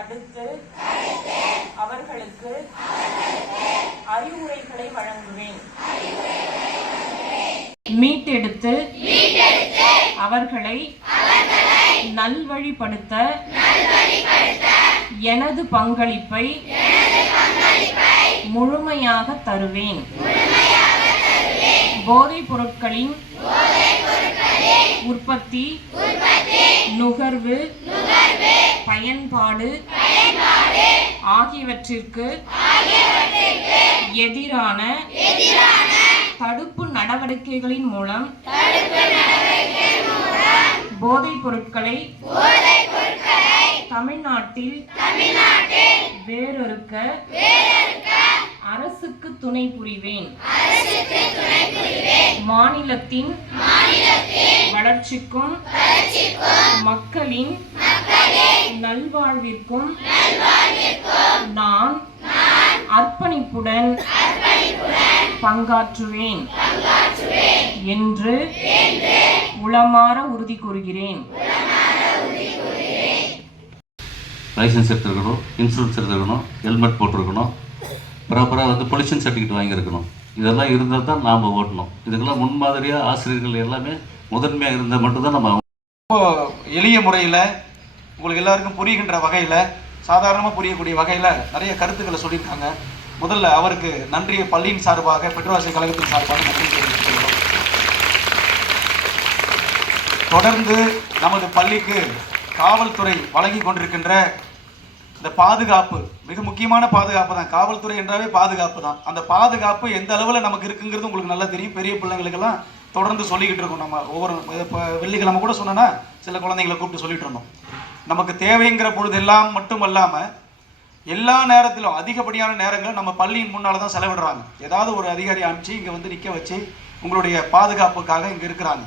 தடுத்து அவர்களுக்கு அறிவுரைகளை வழங்குவேன். மீட்டெடுத்து அவர்களை நல்வழிப்படுத்த எனது பங்களிப்பை முழுமையாக தருவேன். போதைப் பொருட்களின் உற்பத்தி நுகர்வு பயன்பாடு ஆகியவற்றிற்கு எதிரான தடுப்பு நடவடிக்கைகளின் மூலம் போதைப் பொருட்களை தமிழ்நாட்டில் வேறொருக்க துணை புரிவேன். மாநிலத்தின் வளர்ச்சிக்கும் மக்களின் நல்வாழ்விற்கும் நான் அர்ப்பணிப்புடன் பங்காற்றுவேன் என்று உளமாற உறுதி கூறுகிறேன். லைசன்ஸ் எடுத்துருக்கணும் இன்சூரன்ஸ் எடுத்துருக்கணும் ஹெல்மெட் போட்டிருக்கணும் ப்ராப்பராக வந்து பொல்யூஷன் சர்டிஃபிகேட் வாங்கியிருக்கணும். இதெல்லாம் இருந்தால் தான் நாம் ஓட்டணும். இதுக்கெல்லாம் முன்மாதிரியாக ஆசிரியர்கள் எல்லாமே முதன்மையாக இருந்தால் மட்டும்தான் நம்ம ரொம்ப எளிய முறையில் உங்களுக்கு எல்லாருக்கும் புரிகின்ற வகையில் சாதாரணமாக புரியக்கூடிய வகையில் நிறைய கருத்துக்களை சொல்லியிருக்காங்க. முதல்ல அவருக்கு நன்றியை பள்ளியின் சார்பாக பெட்ரோவாசி கழகத்தின் சார்பாக நன்றி தொடர்ந்து நமது பள்ளிக்கு காவல்துறை வழங்கி கொண்டிருக்கின்ற இந்த பாதுகாப்பு மிக முக்கியமான பாதுகாப்பு தான். காவல்துறை என்றாவே பாதுகாப்பு தான். அந்த பாதுகாப்பு எந்த அளவில் நமக்கு இருக்குங்கிறது உங்களுக்கு நல்லா தெரியும். பெரிய பிள்ளைங்களுக்கெல்லாம் தொடர்ந்து சொல்லிக்கிட்டு இருக்கோம் நம்ம. ஒவ்வொரு இப்போ வெள்ளிக்கிழமை கூட சொன்னோன்னா சில குழந்தைங்களை கூப்பிட்டு சொல்லிட்டு இருந்தோம். நமக்கு தேவைங்கிற பொழுது எல்லாம் மட்டும் அல்லாமல் எல்லா நேரத்திலும் அதிகப்படியான நேரங்கள் நம்ம பள்ளியின் முன்னால் தான் செலவிடுறாங்க. ஏதாவது ஒரு அதிகாரி அனுப்பிச்சு இங்கே வந்து நிற்க வச்சு உங்களுடைய பாதுகாப்புக்காக இங்கே இருக்கிறாங்க.